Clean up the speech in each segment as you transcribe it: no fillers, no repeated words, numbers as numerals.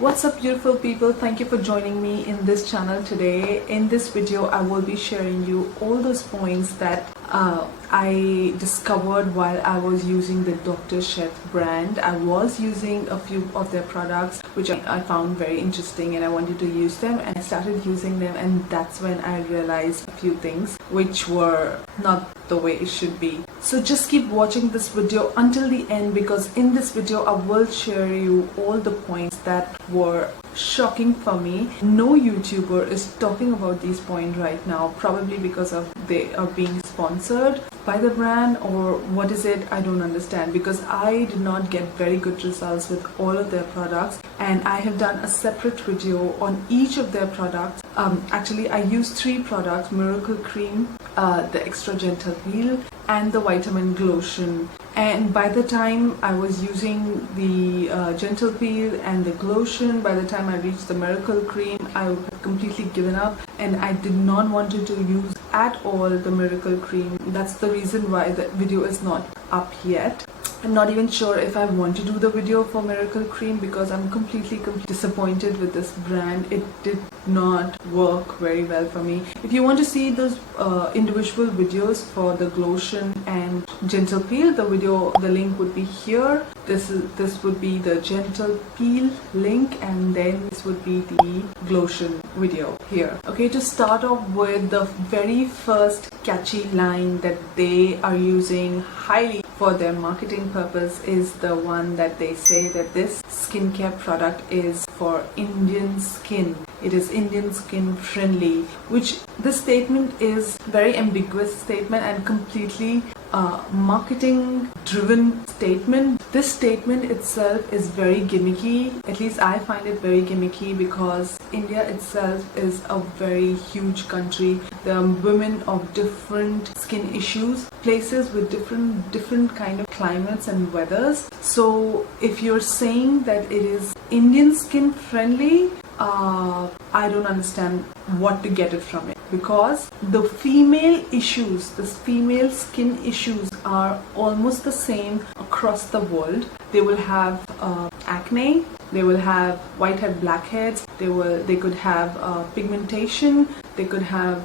What's up beautiful people, thank you for joining me in this channel today. In this video I will be sharing you all those points that I discovered while I was using the Dr. Sheth brand. I was using a few of their products which I found very interesting and I wanted to use them, and I started using them, and that's when I realized a few things which were not the way it should be. So just keep watching this video until the end, because in this video I will share you all the points that were shocking for me. No YouTuber is talking about these points right now, probably because of they are being sponsored by the brand, or what is it, I don't understand, because I did not get very good results with all of their products, and I have done a separate video on each of their products. Actually I used 3 products: Miracle Cream, the Extra Gentle Peel, and the Vitamin Glotion. And by the time I was using the Gentle Peel and the Glotion, by the time I reached the Miracle Cream, I had completely given up, and I did not want to use at all the Miracle Cream. That's the reason why the video is not up yet. I'm not even sure if I want to do the video for Miracle Cream, because I'm completely disappointed with this brand. It did not work very well for me. If you want to see those individual videos for the Glotion and Gentle Peel, the link would be here. This would be the Gentle Peel link, and then this would be the Glotion video here. Okay, to start off with, the very first catchy line that they are using highly for their marketing purpose is the one that they say that this skincare product is for Indian skin. It is Indian skin friendly, which this statement is very ambiguous statement and completely marketing driven statement. This statement itself is very gimmicky. At least I find it very gimmicky, because India itself is a very huge country. There are women of different skin issues, places with different kind of climates and weathers. So if you're saying that it is Indian skin friendly, I don't understand what to get it from it, because the female issues, the female skin issues are almost the same across the world. They will have acne, they will have whitehead, blackheads, they could have pigmentation, they could have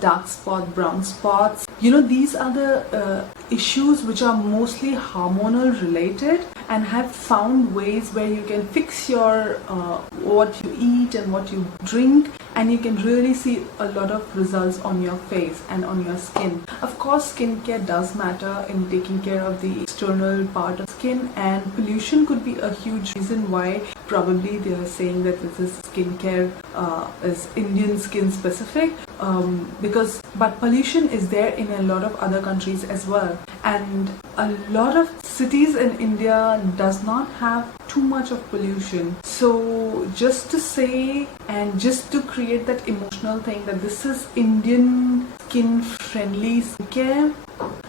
dark spot, brown spots. You know, these are the issues which are mostly hormonal related, and have found ways where you can fix your what you eat and what you drink, and you can really see a lot of results on your face and on your skin. Of course, skincare does matter in taking care of the external part of skin, and pollution could be a huge reason why probably they are saying that this is skincare is Indian skin specific, but pollution is there in a lot of other countries as well, and a lot of cities in India does not have too much of pollution. So just to say and just to create that emotional thing that this is Indian skin friendly skincare.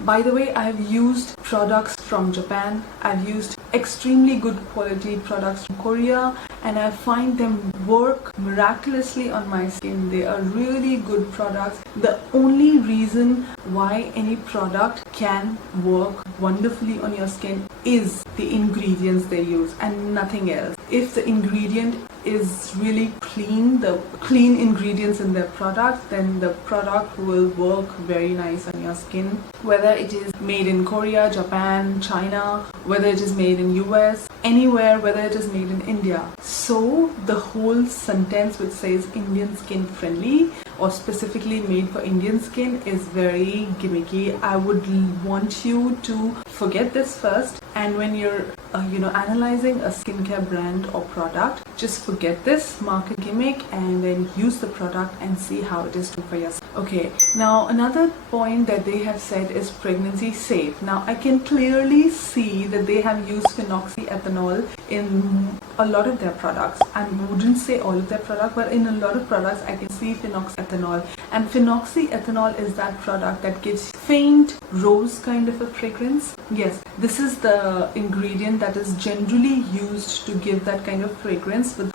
By the way, I've used products from Japan, I've used extremely good quality products from Korea, and I find them work miraculously on my skin. They are really good products. The only reason why any product can work wonderfully on your skin is the ingredients they use and nothing else. If the ingredient is really clean, the clean ingredients in their product, then the product will work very nice on your skin. Whether it is made in Korea, Japan, China, whether it is made in US, anywhere, whether it is made in India. So the whole sentence which says Indian skin friendly or specifically made for Indian skin is very gimmicky. I would want you to forget this first, and when you're analyzing a skincare brand or product, just forget this market gimmick and then use the product and see how it is doing for yourself. Okay, now another point that they have said is pregnancy safe. Now I can clearly see that they have used phenoxyethanol in a lot of their products. I wouldn't say all of their products, but in a lot of products I can see phenoxyethanol, and phenoxyethanol is that product that gives faint rose kind of a fragrance. Yes, this is the ingredient that is generally used to give that kind of fragrance. With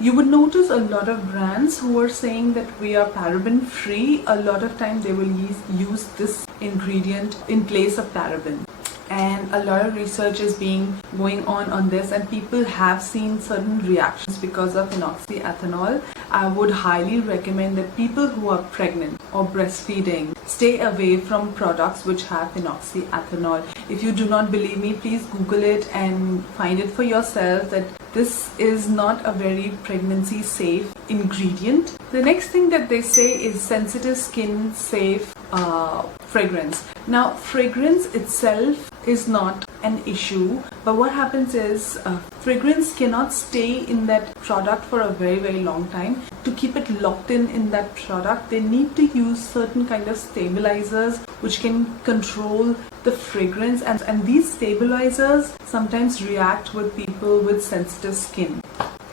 you would notice a lot of brands who are saying that we are paraben free. A lot of time they will use this ingredient in place of paraben. and a lot of research is going on this, and people have seen certain reactions because of phenoxyethanol. I would highly recommend that people who are pregnant or breastfeeding stay away from products which have phenoxyethanol. If you do not believe me, please Google it and find it for yourself that this is not a very pregnancy safe ingredient. The next thing that they say is sensitive skin safe fragrance. Now, fragrance itself is not an issue, but what happens is fragrance cannot stay in that product for a very long time. To keep it locked in that product, they need to use certain kind of stabilizers which can control the fragrance, and these stabilizers sometimes react with people with sensitive skin.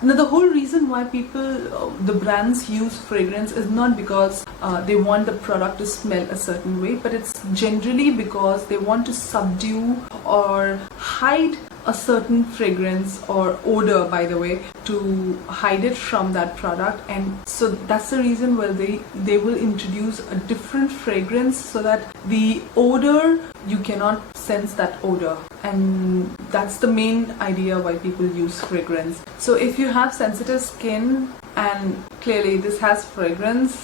Now, the whole reason why the brands use fragrance is not because they want the product to smell a certain way, but it's generally because they want to subdue or hide a certain fragrance or odor, by the way, to hide it from that product. And so that's the reason why they will introduce a different fragrance so that the odor, you cannot sense that odor. And that's the main idea why people use fragrance. So if you have sensitive skin, and clearly this has fragrance,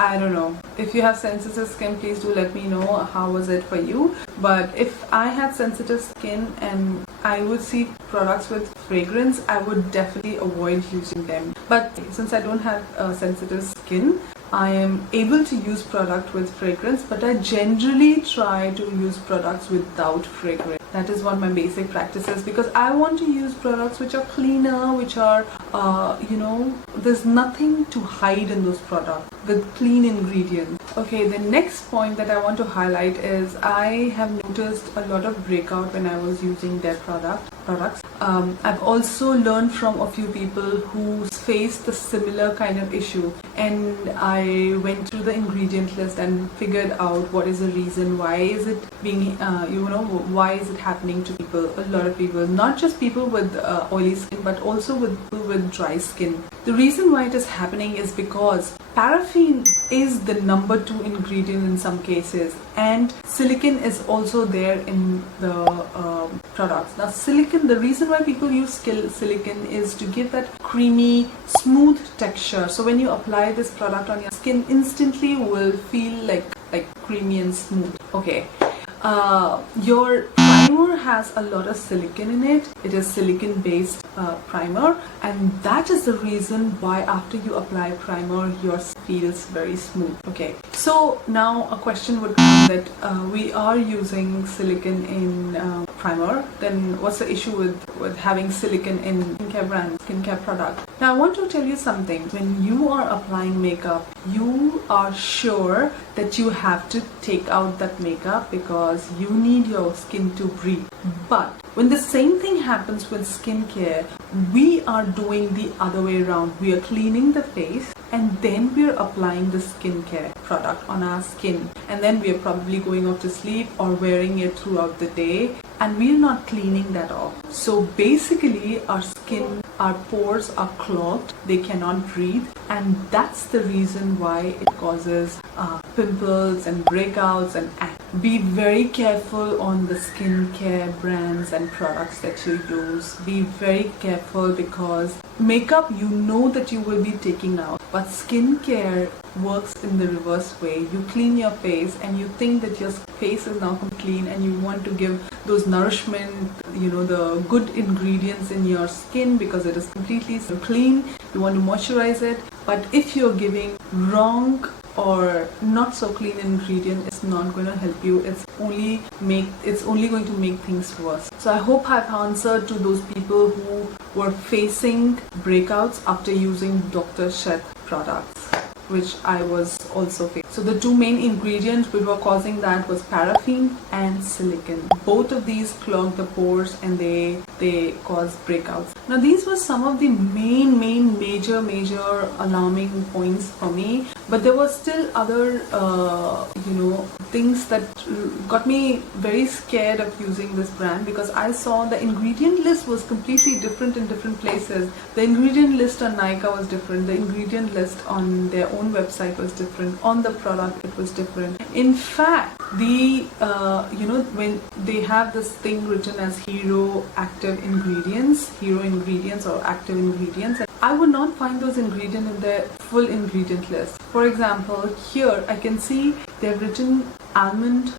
I don't know, if you have sensitive skin, please do let me know how was it for you. But if I had sensitive skin and I would see products with fragrance, I would definitely avoid using them. But since I don't have sensitive skin, I am able to use product with fragrance, but I generally try to use products without fragrance. That is one of my basic practices, because I want to use products which are cleaner, which are, there's nothing to hide in those products with clean ingredients. Okay, the next point that I want to highlight is I have noticed a lot of breakout when I was using their products. I've also learned from a few people who faced the similar kind of issue, and I went through the ingredient list and figured out what is the reason, why is it being, why is it happening to people, a lot of people, not just people with oily skin, but also with people with dry skin. The reason why it is happening is because paraffin is the number 2 ingredient in some cases, and silicon is also there in the products. Now, silicon, the reason why people use silicon is to give that creamy, smooth texture. So when you apply this product on your skin, instantly will feel like creamy and smooth. Okay. Your primer has a lot of silicon in it. It is silicon based primer, and that is the reason why after you apply primer, yours feels very smooth. Okay, so now a question would come that we are using silicon in primer, then what's the issue with having silicon in skincare brands, skincare product? Now I want to tell you something. When you are applying makeup, you are sure that you have to take out that makeup because you need your skin to breathe. But when the same thing happens with skincare, we are doing the other way around. We are cleaning the face and then we are applying the skincare product on our skin, and then we are probably going off to sleep or wearing it throughout the day, and we are not cleaning that off. So basically our skin, our pores are clogged, they cannot breathe, and that's the reason why it causes pimples and breakouts and acne. Be very careful on the skincare brands and products that you use. Be very careful, because makeup, you know that you will be taking out, but skincare works in the reverse way. You clean your face and you think that your face is now clean, and you want to give those nourishment, the good ingredients in your skin because it is completely clean. You want to moisturize it, but if you're giving wrong or not so clean ingredient, it's not going to help you. It's only going to make things worse. So I hope I've answered to those people who were facing breakouts after using Dr. Sheth products, which I was also facing. So the two main ingredients which were causing that was paraffin and silicon. Both of these clog the pores and they cause breakouts. Now these were some of the major alarming points for me, but there were still other things that got me very scared of using this brand, because I saw the ingredient list was completely different in different places. The ingredient list on Nykaa was different, the ingredient list on their own website was different, on the product, it was different. In fact, the when they have this thing written as hero active ingredients, or active ingredients, I would not find those ingredients in their full ingredient list. For example, here I can see they've written almond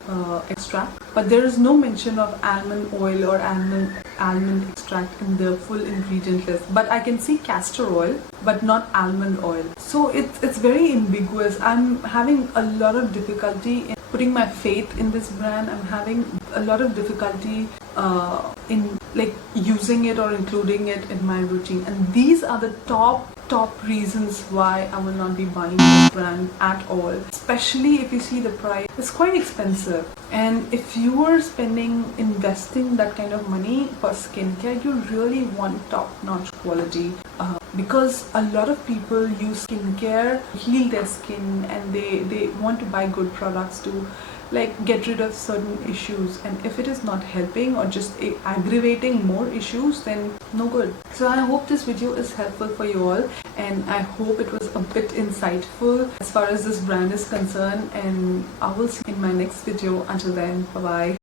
extract, but there is no mention of almond oil or almond extract in the full ingredient list. But I can see castor oil, but not almond oil. So it's very ambiguous. I'm having a lot of difficulty in putting my faith in this brand. I'm having a lot of difficulty in like using it or including it in my routine, and these are the top reasons why I will not be buying this brand at all. Especially if you see the price, it's quite expensive, and if you are investing that kind of money for skincare, you really want top-notch quality, because a lot of people use skincare, heal their skin, and they want to buy good products to like get rid of certain issues, and if it is not helping or just aggravating more issues, then no good. So I hope this video is helpful for you all, and I hope it was a bit insightful as far as this brand is concerned, and I will see you in my next video. Until then, bye bye.